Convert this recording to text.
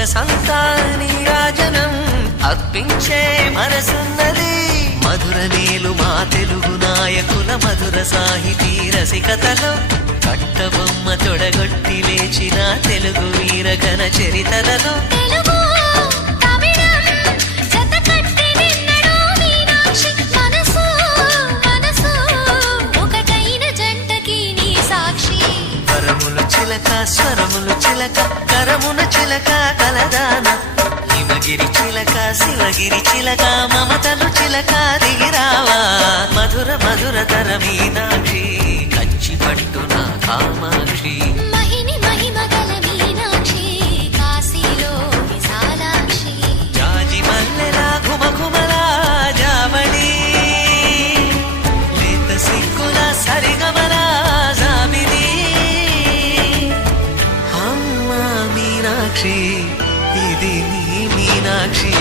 సొగసంతా నీరాజనం అర్పించే మనసున్నది. మధుర నీలు మా తెలుగు నాయకుల మధుర సాహితీ రసికతలో కట్టబొమ్మ తొడగొట్టి లేచిన తెలుగు వీరగణ చరితలలో స్వరములు చిలక కరమున చిలక కలదాన హిమగిరి చిలక శివగిరి చిలక మమతలు చిలక దిగిరావా మధుర మధుర తర మీనాక్షి కచ్చి పట్టున కామాక్షి మహిని మహిమగల మీనాక్షి కాశీలో విశాలాక్షి జాజి మల్లెలా ఘుమఘుమలా జావళి లేత సిగ్గుల సరిగమలా జాబిలి మీనాక్షి ఇది నీ మీనాక్షి.